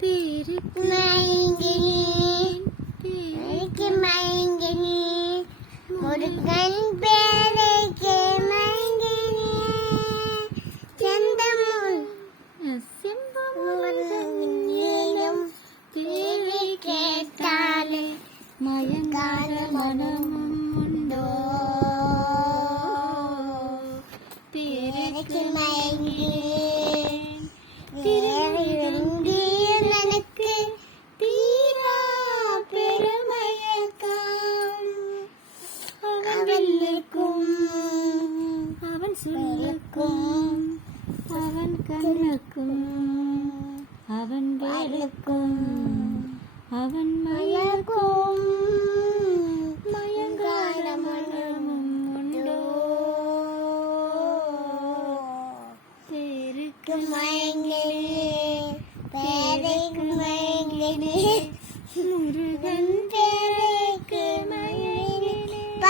பேருக்கு மயங்கினேன் பேருக்கு மயங்கினேன் முருகன் பேருக்கு மயங்கினேன் செந்தமுன் செம்பமும் தேவை கேட்டாலே மயங்காத மனமும் உண்டோ பேருக்கு மயங்கினேன் எனக்கு தீரா பெருமயக்கம் அவனுக்கும் அவன் சொல்லுக்கும் அவன் கண்ணுக்கும் அவன் வேலுக்கும் அவன் மயக்கும் மயங்காத மனமும் உண்டோ பேருக்கு மயங்கினேன் பேருக்கு மயங்கினேன் முருகன் பேருக்கு மயங்கினேன்